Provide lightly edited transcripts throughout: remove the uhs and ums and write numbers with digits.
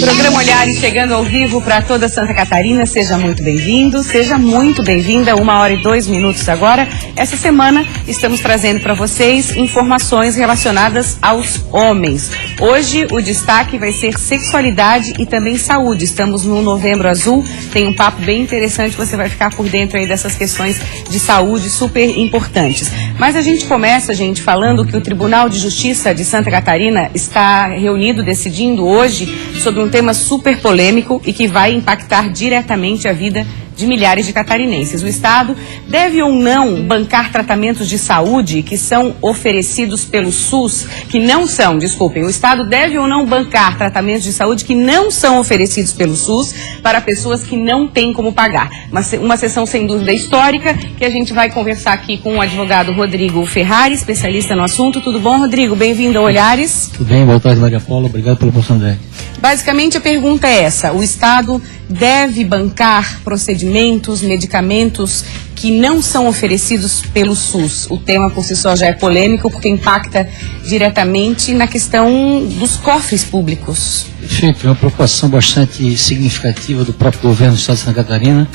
Programa Olhares chegando ao vivo para toda Santa Catarina. Seja muito bem-vindo, seja muito bem-vinda. 1h02 agora. Essa semana estamos trazendo para vocês informações relacionadas aos homens. Hoje o destaque vai ser sexualidade e também saúde. Estamos no Novembro Azul, tem um papo bem interessante, você vai ficar por dentro aí dessas questões de saúde super importantes. Mas a gente começa, falando que o Tribunal de Justiça de Santa Catarina está reunido, decidindo hoje sobre um tema super polêmico e que vai impactar diretamente a vida de milhares de catarinenses. O Estado deve ou não bancar tratamentos de saúde que são oferecidos pelo SUS, o Estado deve ou não bancar tratamentos de saúde que não são oferecidos pelo SUS para pessoas que não têm como pagar. Uma sessão sem dúvida histórica que a gente vai conversar aqui com o advogado Rodrigo Ferrari, especialista no assunto. Tudo bom, Rodrigo? Bem-vindo ao Olhares. Tudo bem, boa tarde, Maria Paula. Obrigado pela oportunidade. Basicamente, a pergunta é essa: o Estado deve bancar procedimentos, medicamentos que não são oferecidos pelo SUS? O tema por si só já é polêmico porque impacta diretamente na questão dos cofres públicos. Perfeito, é uma preocupação bastante significativa do próprio governo do Estado de Santa Catarina,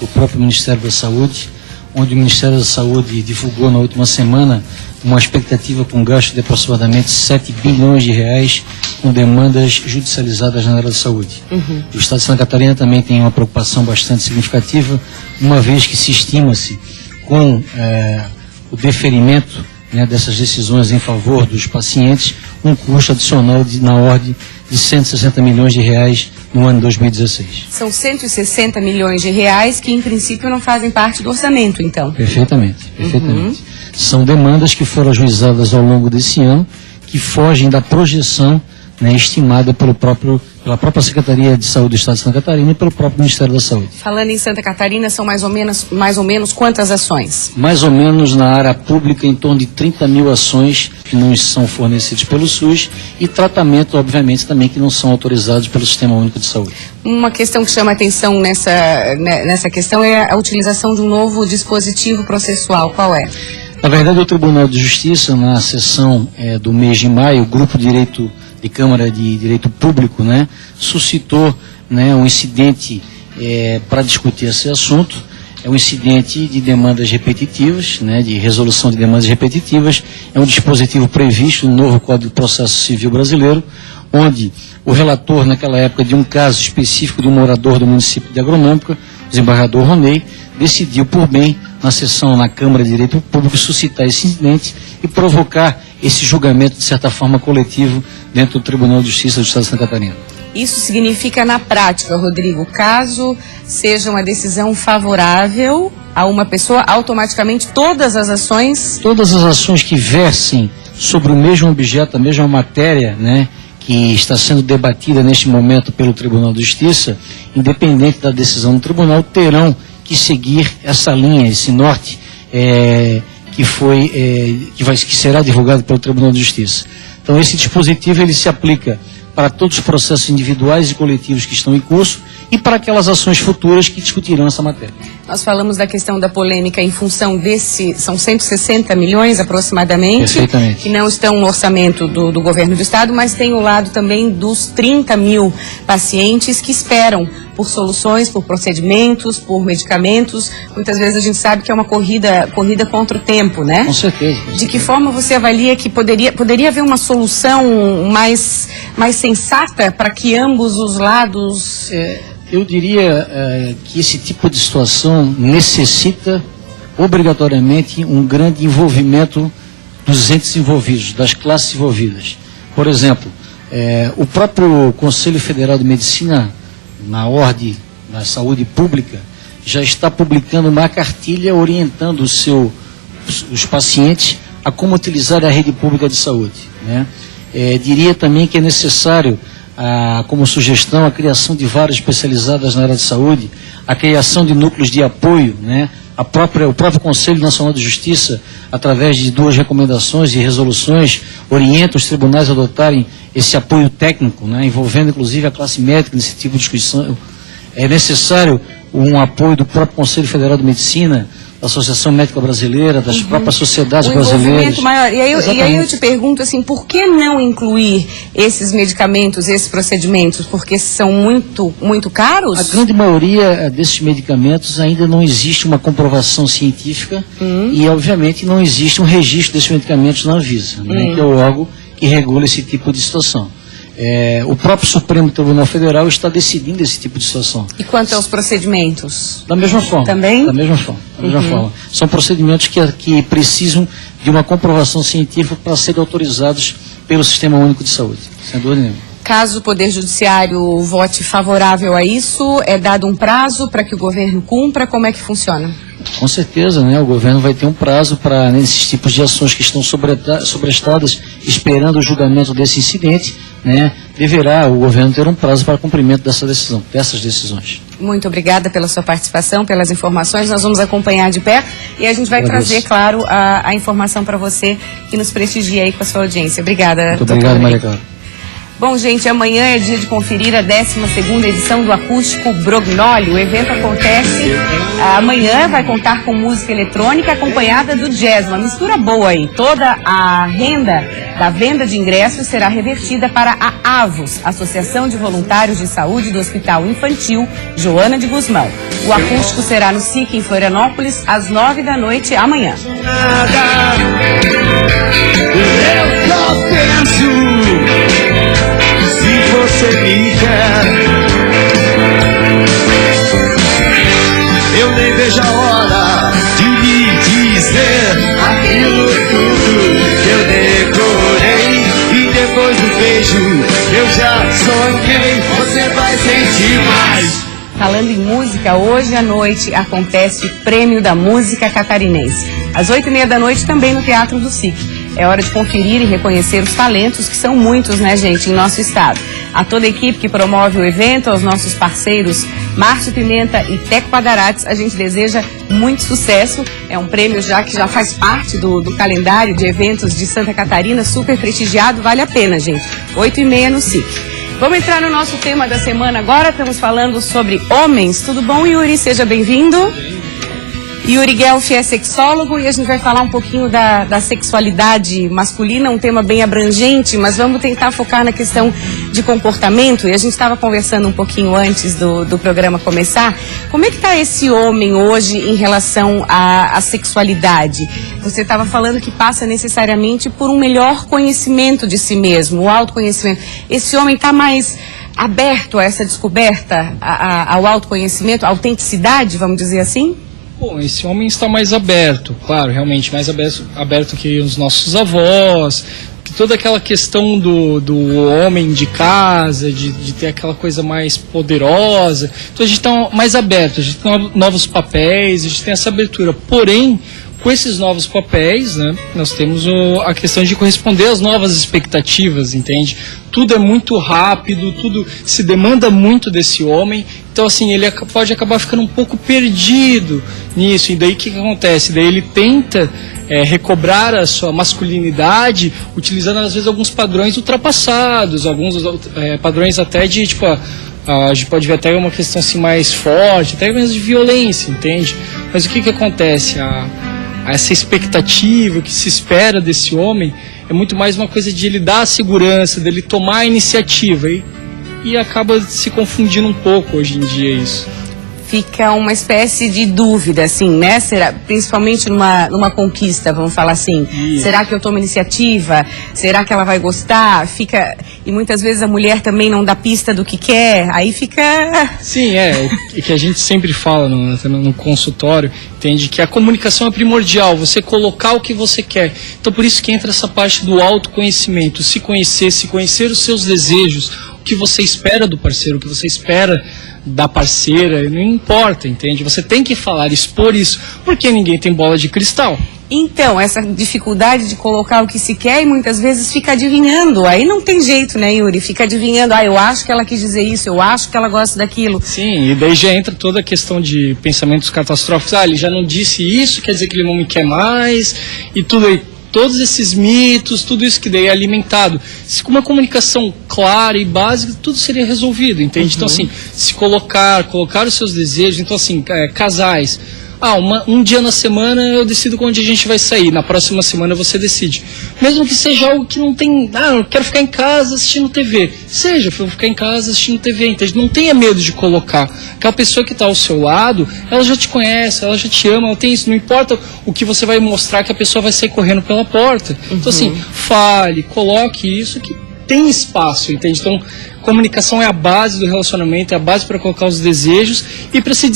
do próprio Ministério da Saúde, onde o Ministério da Saúde divulgou na última semana uma expectativa com gasto de aproximadamente 7 bilhões de reais com demandas judicializadas na área da saúde. O Estado de Santa Catarina também tem uma preocupação bastante significativa, uma vez que se estima-se com o deferimento dessas decisões em favor dos pacientes, um custo adicional na ordem de 160 milhões de reais no ano 2016. São 160 milhões de reais que, em princípio, não fazem parte do orçamento, então. Perfeitamente. São demandas que foram ajuizadas ao longo desse ano, que fogem da projeção estimada pela própria Secretaria de Saúde do Estado de Santa Catarina e pelo próprio Ministério da Saúde. Falando em Santa Catarina, são mais ou menos quantas ações? Mais ou menos na área pública, em torno de 30 mil ações que não são fornecidas pelo SUS e tratamento, obviamente, também que não são autorizados pelo Sistema Único de Saúde. Uma questão que chama atenção nessa questão é a utilização de um novo dispositivo processual. Qual é? Na verdade, o Tribunal de Justiça, na sessão do mês de maio, o Grupo de Câmara de Direito Público, suscitou um incidente para discutir esse assunto. É um incidente de demandas repetitivas, de resolução de demandas repetitivas. É um dispositivo previsto no novo Código de Processo Civil Brasileiro, onde o relator, naquela época, de um caso específico de um morador do município de Agronômica, o desembargador Ronei, decidiu por bem, na sessão na Câmara de Direito Público, suscitar esse incidente e provocar esse julgamento, de certa forma, coletivo dentro do Tribunal de Justiça do Estado de Santa Catarina. Isso significa, na prática, Rodrigo, caso seja uma decisão favorável a uma pessoa, automaticamente todas as ações... Todas as ações que versem sobre o mesmo objeto, a mesma matéria, que está sendo debatida neste momento pelo Tribunal de Justiça, independente da decisão do tribunal, terão que seguir essa linha, esse norte, que será divulgado pelo Tribunal de Justiça. Então, esse dispositivo ele se aplica para todos os processos individuais e coletivos que estão em curso e para aquelas ações futuras que discutirão essa matéria. Nós falamos da questão da polêmica em função são 160 milhões aproximadamente, que não estão no orçamento do governo do estado, mas tem o lado também dos 30 mil pacientes que esperam por soluções, por procedimentos, por medicamentos. Muitas vezes a gente sabe que é uma corrida contra o tempo, Com certeza. De que forma você avalia que poderia haver uma solução mais sensata para que ambos os lados... Eu diria que esse tipo de situação necessita obrigatoriamente um grande envolvimento dos entes envolvidos, das classes envolvidas. Por exemplo, o próprio Conselho Federal de Medicina, na ordem da saúde pública, já está publicando uma cartilha orientando os pacientes a como utilizar a rede pública de saúde. Diria também que é necessário, como sugestão, a criação de varas especializadas na área de saúde, a criação de núcleos de apoio, o próprio Conselho Nacional de Justiça, através de 2 recomendações e resoluções, orienta os tribunais a adotarem esse apoio técnico, envolvendo inclusive a classe médica nesse tipo de discussão. É necessário um apoio do próprio Conselho Federal de Medicina. Associação Médica Brasileira, das próprias sociedades brasileiras. Maior. E aí eu te pergunto assim, por que não incluir esses medicamentos, esses procedimentos? Porque são muito caros? A grande maioria desses medicamentos ainda não existe uma comprovação científica e, obviamente, não existe um registro desses medicamentos na Anvisa, né, que é o órgão que regula esse tipo de situação. O próprio Supremo Tribunal Federal está decidindo esse tipo de situação. E quanto aos procedimentos? Da mesma forma. Também? Da mesma forma. São procedimentos que precisam de uma comprovação científica para serem autorizados pelo Sistema Único de Saúde, sem dúvida nenhuma. Caso o Poder Judiciário vote favorável a isso, é dado um prazo para que o governo cumpra? Como é que funciona? Com certeza, né? O governo vai ter um prazo para, nesses tipos de ações que estão sobrestadas, esperando o julgamento desse incidente, né? Deverá o governo ter um prazo para cumprimento dessas decisões. Muito obrigada pela sua participação, pelas informações. Nós vamos acompanhar de perto e a gente vai trazer, claro, a informação para você que nos prestigia aí com a sua audiência. Obrigada. Muito obrigado, Maria Clara. Bom, gente, amanhã é dia de conferir a 12ª edição do Acústico Brognoli. O evento acontece amanhã, vai contar com música eletrônica acompanhada do jazz, uma mistura boa aí. Toda a renda da venda de ingressos será revertida para a AVOS, Associação de Voluntários de Saúde do Hospital Infantil Joana de Guzmão. O acústico será no SIC, em Florianópolis, às 21h amanhã. Eu só penso você me quer. Eu nem vejo a hora de lhe dizer aquilo tudo que eu decorei. E depois do beijo eu já sonhei. Você vai sentir mais. Falando em música, hoje à noite acontece o Prêmio da Música Catarinense. Às 20h30 também no Teatro do SIC. É hora de conferir e reconhecer os talentos, que são muitos, né, gente, em nosso estado. A toda a equipe que promove o evento, aos nossos parceiros Márcio Pimenta e Teco Padarates, a gente deseja muito sucesso. É um prêmio que já faz parte do calendário de eventos de Santa Catarina, super prestigiado, vale a pena, gente. 8h30 no SIC. Vamos entrar no nosso tema da semana agora, estamos falando sobre homens. Tudo bom, Yuri? Seja bem-vindo. Yuri Guelph é sexólogo e a gente vai falar um pouquinho da sexualidade masculina, um tema bem abrangente, mas vamos tentar focar na questão de comportamento. E a gente estava conversando um pouquinho antes do programa começar. Como é que está esse homem hoje em relação à sexualidade? Você estava falando que passa necessariamente por um melhor conhecimento de si mesmo, o autoconhecimento. Esse homem está mais aberto a essa descoberta, ao autoconhecimento, à autenticidade, vamos dizer assim? Bom, esse homem está mais aberto, claro, realmente mais aberto que os nossos avós, que toda aquela questão do homem de casa, de ter aquela coisa mais poderosa. Então a gente está mais aberto, a gente tem novos papéis, a gente tem essa abertura. Porém, com esses novos papéis, né, nós temos a questão de corresponder às novas expectativas, entende? Tudo é muito rápido, tudo se demanda muito desse homem, então assim, ele pode acabar ficando um pouco perdido nisso, e daí o que acontece? Daí ele tenta recobrar a sua masculinidade, utilizando às vezes alguns padrões ultrapassados, alguns padrões até de, tipo, a gente pode ver até uma questão assim mais forte, até mesmo de violência, entende? Mas o que acontece? Essa expectativa, o que se espera desse homem é muito mais uma coisa de ele dar a segurança, dele tomar a iniciativa e acaba se confundindo um pouco hoje em dia isso. Fica uma espécie de dúvida, assim, né? Principalmente numa conquista, vamos falar assim. Isso. Será que eu tomo iniciativa? Será que ela vai gostar? E muitas vezes a mulher também não dá pista do que quer, aí fica... Sim, o que a gente sempre fala no consultório, entende? Que a comunicação é primordial, você colocar o que você quer. Então por isso que entra essa parte do autoconhecimento, se conhecer os seus desejos, o que você espera do parceiro, o que você espera da parceira, não importa, entende? Você tem que falar, expor isso, porque ninguém tem bola de cristal. Então, essa dificuldade de colocar o que se quer e muitas vezes fica adivinhando, aí não tem jeito, né, Yuri? Fica adivinhando, eu acho que ela quis dizer isso, eu acho que ela gosta daquilo. Sim, e daí já entra toda a questão de pensamentos catastróficos, ele já não disse isso, quer dizer que ele não me quer mais, e tudo aí. Todos esses mitos, tudo isso que daí é alimentado. Se com uma comunicação clara e básica, tudo seria resolvido, entende? Então, assim, se colocar os seus desejos, então, assim, casais. Um dia na semana eu decido onde a gente vai sair, na próxima semana você decide. Mesmo que seja algo que não tem, eu quero ficar em casa assistindo TV. Seja, eu vou ficar em casa assistindo TV, entende? Não tenha medo de colocar. Aquela pessoa que está ao seu lado, ela já te conhece, ela já te ama, ela tem isso. Não importa o que você vai mostrar, que a pessoa vai sair correndo pela porta. Então assim, fale, coloque isso que tem espaço, entende? Então, comunicação é a base do relacionamento, é a base para colocar os desejos e para se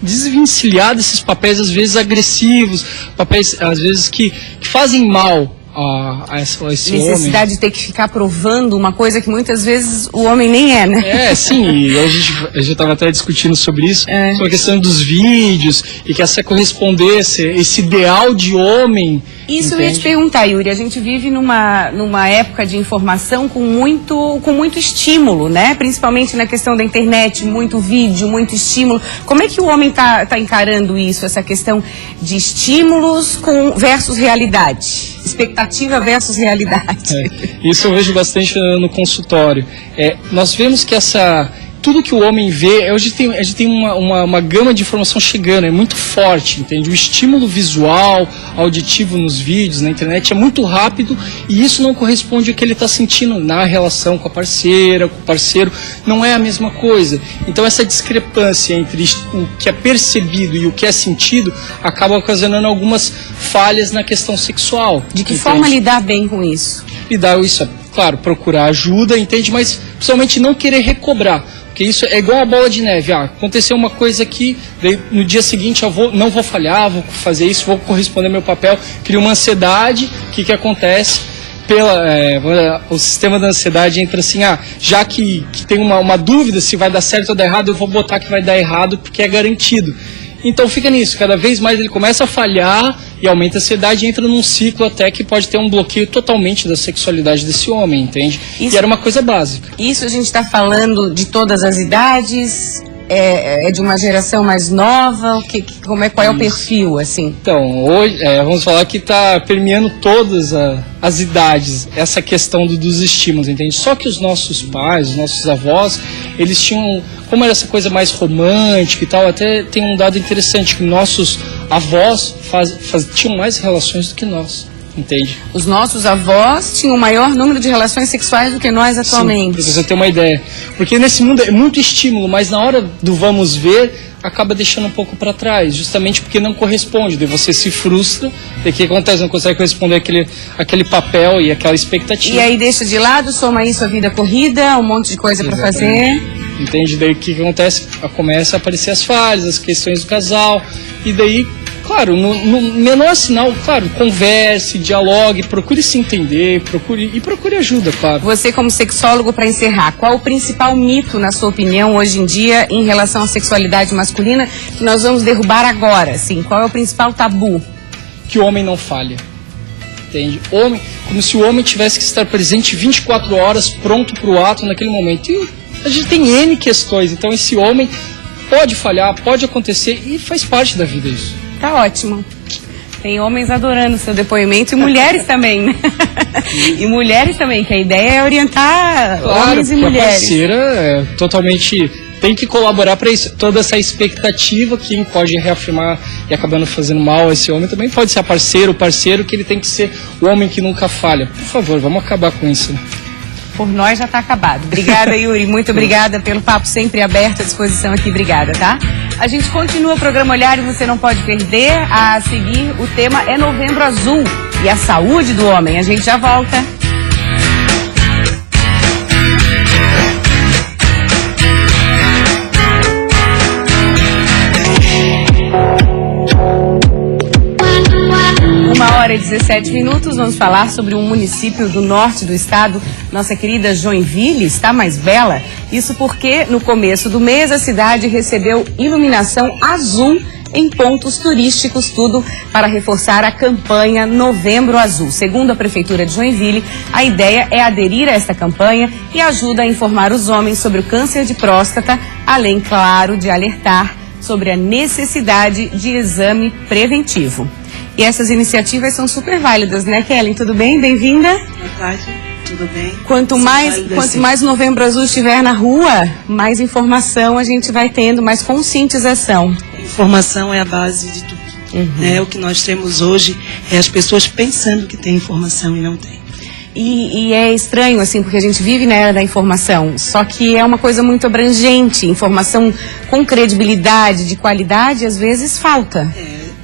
desvencilhar desses papéis, às vezes, agressivos, papéis, às vezes, que fazem mal a esse necessidade homem. de ter que ficar provando uma coisa que muitas vezes o homem nem é, né? Sim, e a gente estava até discutindo sobre isso, sobre a questão dos vídeos, e que essa correspondência, esse ideal de homem. Isso entende? eu ia te perguntar, Yuri, a gente vive numa época de informação com muito estímulo, né? Principalmente na questão da internet, muito vídeo, muito estímulo. Como é que o homem tá encarando isso, essa questão de estímulos versus realidade? Expectativa versus realidade. Isso eu vejo bastante no consultório. Nós vemos que tudo que o homem vê, hoje a gente tem uma gama de informação chegando, é muito forte, entende? O estímulo visual, auditivo nos vídeos, na internet é muito rápido e isso não corresponde ao que ele está sentindo na relação com a parceira, com o parceiro, não é a mesma coisa. Então essa discrepância entre o que é percebido e o que é sentido acaba ocasionando algumas falhas na questão sexual. De que forma lidar bem com isso? Lidar isso, claro, procurar ajuda, entende? Mas principalmente não querer recobrar. Porque isso é igual a bola de neve. Aconteceu uma coisa aqui, daí no dia seguinte eu não vou falhar, vou fazer isso, vou corresponder ao meu papel. Cria uma ansiedade, o que acontece? O sistema da ansiedade entra assim, já que tem uma dúvida se vai dar certo ou dar errado, eu vou botar que vai dar errado porque é garantido. Então fica nisso, cada vez mais ele começa a falhar e aumenta a ansiedade e entra num ciclo até que pode ter um bloqueio totalmente da sexualidade desse homem, entende? E era uma coisa básica. Isso a gente está falando de todas as idades, é de uma geração mais nova, qual é o perfil, assim? Então, hoje, vamos falar que está permeando todas as idades, essa questão dos estímulos, entende? Só que os nossos pais, os nossos avós, eles tinham, como era essa coisa mais romântica e tal, até tem um dado interessante, que nossos avós tinham mais relações do que nós, entende? Os nossos avós tinham o maior número de relações sexuais do que nós atualmente. Sim, para você ter uma ideia. Porque nesse mundo é muito estímulo, mas na hora do vamos ver, acaba deixando um pouco para trás, justamente porque não corresponde, daí você se frustra, e o que acontece? Não consegue corresponder aquele papel e aquela expectativa. E aí deixa de lado, soma isso a vida corrida, um monte de coisa para fazer. Entende? Daí o que acontece? Começa a aparecer as falhas, as questões do casal, e daí, claro, no menor sinal, claro, converse, dialogue, procure se entender, procure ajuda, claro. Você como sexólogo, para encerrar, qual o principal mito, na sua opinião, hoje em dia, em relação à sexualidade masculina, que nós vamos derrubar agora, assim? Qual é o principal tabu? Que o homem não falha. Entende? Como se o homem tivesse que estar presente 24 horas, pronto para o ato naquele momento. E a gente tem N questões, então esse homem pode falhar, pode acontecer e faz parte da vida isso. Tá ótimo. Tem homens adorando o seu depoimento e mulheres também, né? E mulheres também, que a ideia é orientar homens e mulheres. A parceira totalmente tem que colaborar para isso. Toda essa expectativa, quem pode reafirmar e acabando fazendo mal a esse homem também pode ser a parceira, o parceiro, que ele tem que ser o homem que nunca falha. Por favor, vamos acabar com isso. Por nós já está acabado. Obrigada, Yuri. Muito obrigada pelo papo sempre aberto à disposição aqui. Obrigada, tá? A gente continua o programa Olhar e você não pode perder. A seguir, o tema é Novembro Azul e a saúde do homem. A gente já volta. Hora e 17 minutos, vamos falar sobre um município do norte do estado. Nossa querida Joinville está mais bela. Isso porque no começo do mês a cidade recebeu iluminação azul em pontos turísticos, tudo para reforçar a campanha Novembro Azul. Segundo a Prefeitura de Joinville, a ideia é aderir a esta campanha e ajuda a informar os homens sobre o câncer de próstata, além, claro, de alertar sobre a necessidade de exame preventivo. E essas iniciativas são super válidas, né, Kellen? Tudo bem? Bem-vinda? Boa tarde, tudo bem? Quanto mais Novembro Azul estiver na rua, mais informação a gente vai tendo, mais conscientização. Informação é a base de tudo. Né? O que nós temos hoje é as pessoas pensando que tem informação e não tem. E é estranho, assim, porque a gente vive na era da informação, só que é uma coisa muito abrangente. Informação com credibilidade, de qualidade, às vezes falta.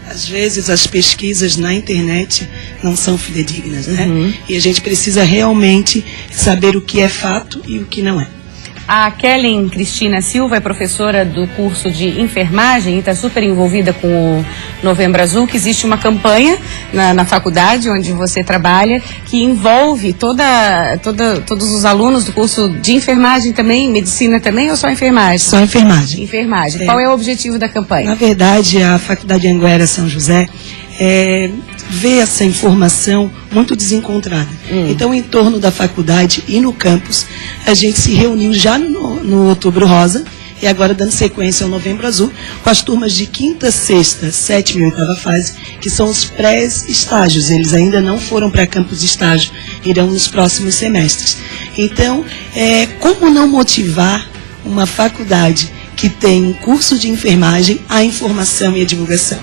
Às vezes as pesquisas na internet não são fidedignas, né? E a gente precisa realmente saber o que é fato e o que não é. A Kellen Cristina Silva é professora do curso de enfermagem e está super envolvida com o Novembro Azul, que existe uma campanha na faculdade onde você trabalha, que envolve todos os alunos do curso de enfermagem também, medicina também, ou só enfermagem? Só enfermagem. Enfermagem. Qual é o objetivo da campanha? Na verdade, a Faculdade Anguera São José vê essa informação muito desencontrada. Então, em torno da faculdade e no campus, a gente se reuniu já no Outubro Rosa, e agora dando sequência ao Novembro Azul, com as turmas de 5ª, 6ª, 7ª e 8ª fase, que são os pré-estágios. Eles ainda não foram para campus de estágio, irão nos próximos semestres. Então, como não motivar uma faculdade que tem um curso de enfermagem, a informação e a divulgação.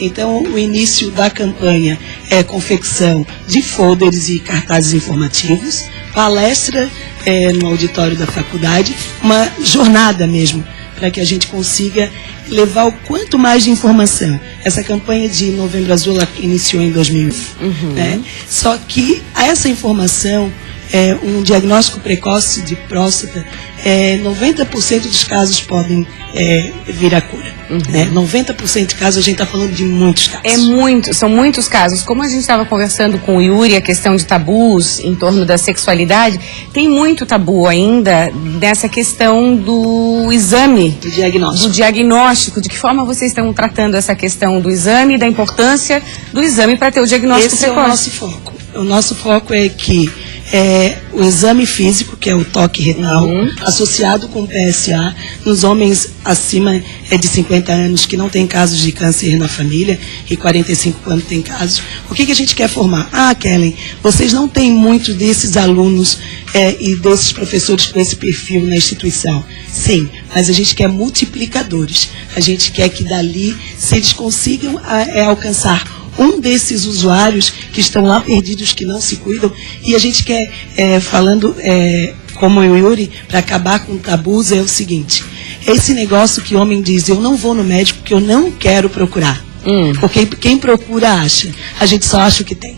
Então, o início da campanha é confecção de folders e cartazes informativos, palestra no auditório da faculdade, uma jornada mesmo, para que a gente consiga levar o quanto mais de informação. Essa campanha de Novembro Azul ela iniciou em 2000, né? Só que essa informação, um diagnóstico precoce de próstata, 90% dos casos podem vir à cura. Né? 90% de casos, a gente está falando de muitos casos. São muitos casos. Como a gente estava conversando com o Yuri, a questão de tabus em torno da sexualidade, tem muito tabu ainda nessa questão do exame. Do diagnóstico. Do diagnóstico. De que forma vocês estão tratando essa questão do exame e da importância do exame para ter o diagnóstico precoce? Esse é o nosso foco. O nosso foco é que o exame físico, que é o toque retal, associado com PSA, nos homens acima de 50 anos que não tem casos de câncer na família e 45 quando tem casos. O que a gente quer formar? Kellen, vocês não têm muito desses alunos e desses professores com esse perfil na instituição. Sim, mas a gente quer multiplicadores. A gente quer que dali, se eles consigam alcançar um desses usuários que estão lá perdidos, que não se cuidam, e a gente quer, falando como o Yuri, para acabar com tabus, é o seguinte: esse negócio que o homem diz, eu não vou no médico porque eu não quero procurar. Porque quem procura acha, a gente só acha o que tem.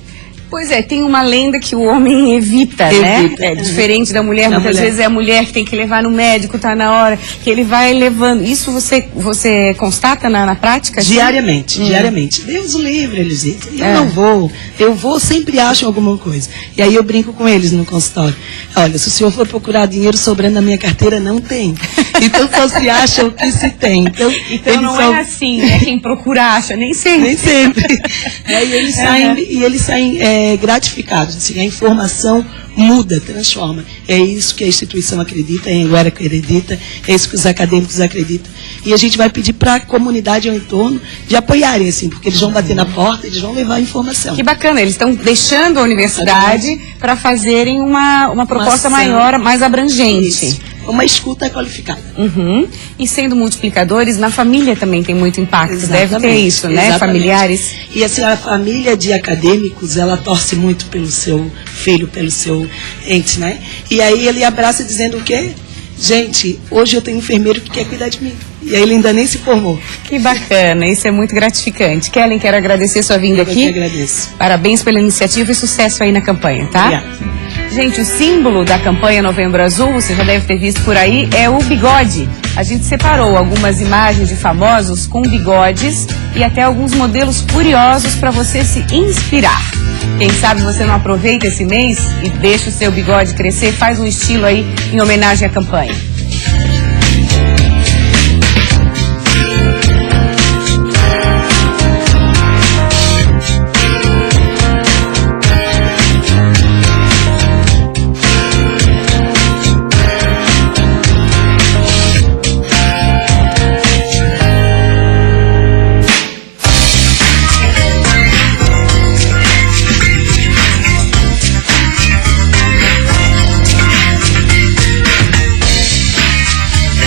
Pois é, tem uma lenda que o homem evita, né? É diferente da mulher. Muitas vezes é a mulher que tem que levar no médico, tá na hora, que ele vai levando. Isso você constata na prática? Diariamente. Deus o livre, eles dizem. Eu não vou. Eu vou, sempre acham alguma coisa. E aí eu brinco com eles no consultório. Olha, se o senhor for procurar dinheiro sobrando na minha carteira, não tem. Então só se acha o que se tem. Então não é assim, né? Quem procura acha, nem sempre. Nem sempre. E eles saem gratificados. Assim, a informação muda, transforma. É isso que a instituição acredita, a Anguera acredita, é isso que os acadêmicos acreditam. E a gente vai pedir para a comunidade ao entorno de apoiarem, assim, porque eles vão bater na porta, eles vão levar a informação. Que bacana, eles estão deixando a universidade para fazerem uma proposta maior, mais abrangente. Isso. Uma escuta qualificada. E sendo multiplicadores, na família também tem muito impacto. Exatamente. Deve ter isso, né? Exatamente. Familiares. E assim, a família de acadêmicos, ela torce muito pelo seu filho, pelo seu ente, né? E aí ele abraça dizendo o quê? Gente, hoje eu tenho um enfermeiro que quer cuidar de mim. E aí ele ainda nem se formou. Que bacana, isso é muito gratificante. Kellen, quero agradecer sua vinda aqui. Eu que agradeço. Parabéns pela iniciativa e sucesso aí na campanha, tá? Obrigada. Gente, o símbolo da campanha Novembro Azul, você já deve ter visto por aí, é o bigode. A gente separou algumas imagens de famosos com bigodes e até alguns modelos curiosos para você se inspirar. Quem sabe você não aproveita esse mês e deixa o seu bigode crescer, faz um estilo aí em homenagem à campanha.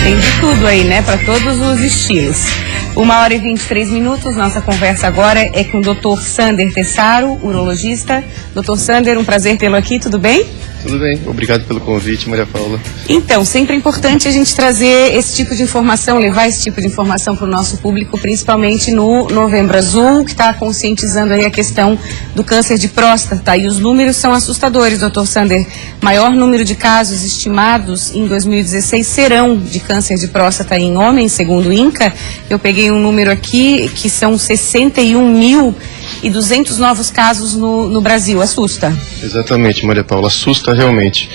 Tem de tudo aí, né? Para todos os estilos. 1h23. Nossa conversa agora é com o Dr. Sander Tessaro, urologista. Dr. Sander, um prazer tê-lo aqui, tudo bem? Tudo bem, obrigado pelo convite, Maria Paula. Então, sempre é importante a gente trazer esse tipo de informação, levar esse tipo de informação para o nosso público, principalmente no Novembro Azul, que está conscientizando aí a questão do câncer de próstata. E os números são assustadores, Dr. Sander. Maior número de casos estimados em 2016 serão de câncer de próstata em homens, segundo o INCA. Eu peguei um número aqui que são 61.200 novos casos no Brasil. Assusta? Exatamente, Maria Paula, assusta realmente.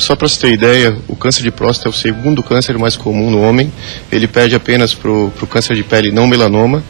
Só para você ter ideia, o câncer de próstata é o segundo câncer mais comum no homem. Ele perde apenas para o câncer de pele não melanoma.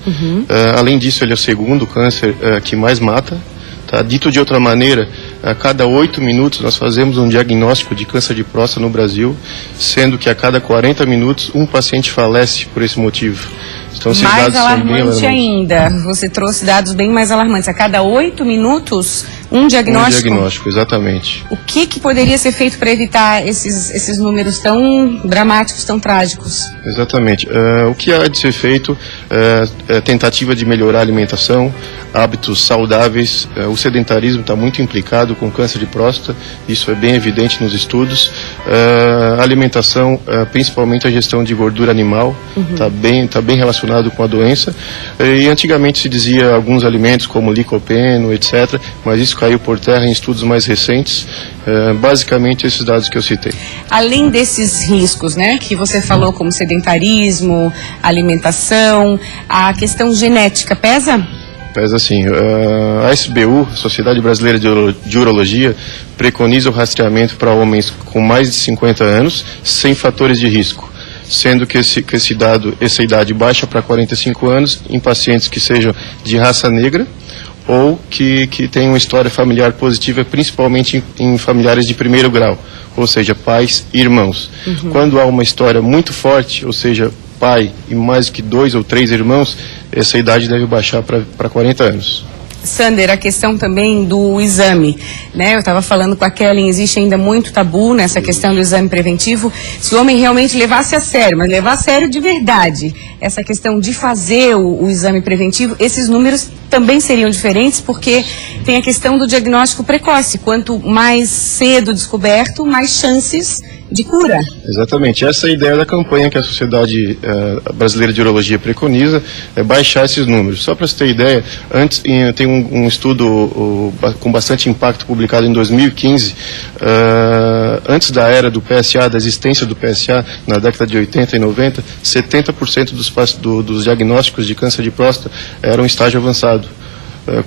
Além disso, ele é o segundo câncer que mais mata. Tá? Dito de outra maneira, a cada 8 minutos nós fazemos um diagnóstico de câncer de próstata no Brasil, sendo que a cada 40 minutos um paciente falece por esse motivo. Então, esses mais dados são bem alarmante ainda, você trouxe dados bem mais alarmantes. A cada 8 minutos, um diagnóstico? Um diagnóstico, exatamente. O que poderia ser feito para evitar esses números tão dramáticos, tão trágicos? Exatamente. O que há de ser feito é tentativa de melhorar a alimentação, hábitos saudáveis. O sedentarismo está muito implicado com o câncer de próstata, isso é bem evidente nos estudos. A alimentação, principalmente a gestão de gordura animal, está bem relacionado com a doença. E antigamente se dizia alguns alimentos como licopeno, etc., mas isso caiu por terra em estudos mais recentes. Basicamente esses dados que eu citei. Além desses riscos, né, que você falou, como sedentarismo, alimentação, a questão genética pesa? Pesa sim. A SBU, Sociedade Brasileira de Urologia, preconiza o rastreamento para homens com mais de 50 anos, sem fatores de risco, sendo que essa idade baixa para 45 anos em pacientes que sejam de raça negra ou que tenham uma história familiar positiva, principalmente em familiares de primeiro grau, ou seja, pais e irmãos. Quando há uma história muito forte, ou seja, pai e mais que 2 ou 3 irmãos, essa idade deve baixar para 40 anos. Sander, a questão também do exame, né? Eu estava falando com a Kellen, existe ainda muito tabu nessa questão do exame preventivo. Se o homem realmente levasse a sério, mas levar a sério de verdade, essa questão de fazer o exame preventivo, esses números também seriam diferentes, porque tem a questão do diagnóstico precoce. Quanto mais cedo descoberto, mais chances de cura. Exatamente, essa é a ideia da campanha que a Sociedade Brasileira de Urologia preconiza, é baixar esses números. Só para você ter ideia, antes tem um estudo com bastante impacto publicado em 2015, antes da era do PSA, da existência do PSA, na década de 80 e 90, 70% dos diagnósticos de câncer de próstata eram em estágio avançado.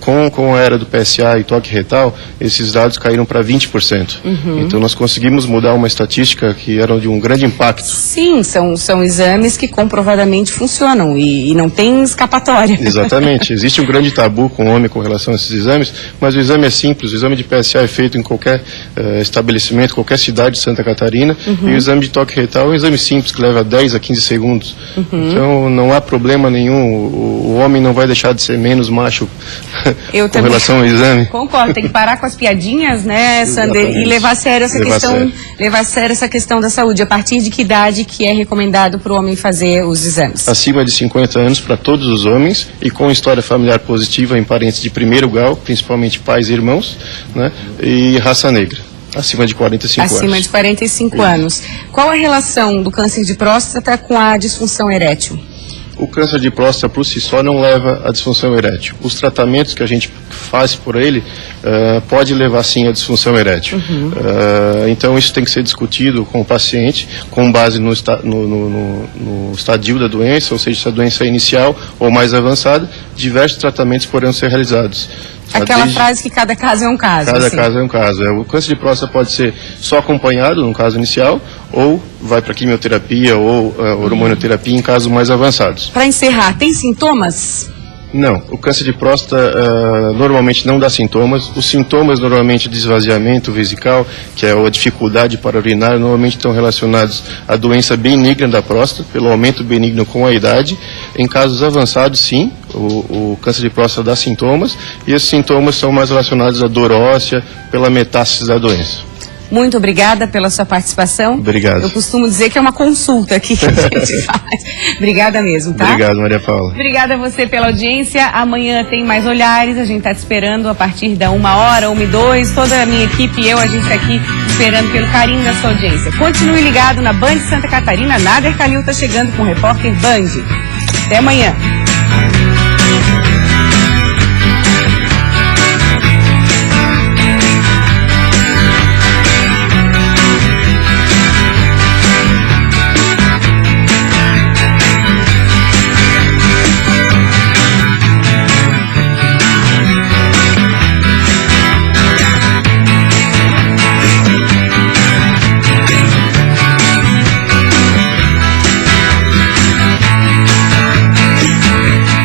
Com a era do PSA e toque retal, esses dados caíram para 20%. Então nós conseguimos mudar uma estatística que era de um grande impacto. Sim, são exames que comprovadamente funcionam e não tem escapatória. Exatamente, existe um grande tabu com o homem com relação a esses exames, mas o exame é simples, o exame de PSA é feito em qualquer estabelecimento, qualquer cidade de Santa Catarina, e o exame de toque retal é um exame simples, que leva 10 a 15 segundos. Então não há problema nenhum, o homem não vai deixar de ser menos macho com relação ao exame. Concordo, tem que parar com as piadinhas, né, Sander, e levar a sério essa questão da saúde. A partir de que idade que é recomendado para o homem fazer os exames? Acima de 50 anos para todos os homens e com história familiar positiva em parentes de primeiro grau, principalmente pais e irmãos, né, e raça negra. Acima de 45 anos. Acima de 45 anos. Qual a relação do câncer de próstata com a disfunção erétil? O câncer de próstata por si só não leva à disfunção erétil. Os tratamentos que a gente faz por ele pode levar sim à disfunção erétil. Então isso tem que ser discutido com o paciente, com base no estadio da doença, ou seja, se a doença é inicial ou mais avançada, diversos tratamentos poderão ser realizados. Aquela frase que cada caso é um caso. Cada caso é um caso. O câncer de próstata pode ser só acompanhado, no caso inicial, ou vai para quimioterapia ou hormonioterapia em casos mais avançados. Para encerrar, tem sintomas? Não, o câncer de próstata normalmente não dá sintomas. Os sintomas normalmente de esvaziamento vesical, que é a dificuldade para urinar, normalmente estão relacionados à doença benigna da próstata, pelo aumento benigno com a idade. Em casos avançados, sim, o câncer de próstata dá sintomas, e esses sintomas são mais relacionados à dor óssea, pela metástase da doença. muito obrigada pela sua participação. Obrigado. Eu costumo dizer que é uma consulta aqui que a gente faz. Obrigada mesmo, tá? Obrigado, Maria Paula. Obrigada a você pela audiência. Amanhã tem mais Olhares. A gente está te esperando a partir da 1h, 1h02. Toda a minha equipe e eu, a gente está aqui esperando pelo carinho da sua audiência. Continue ligado na Band Santa Catarina. Nader Calil está chegando com o Repórter Band. Até amanhã.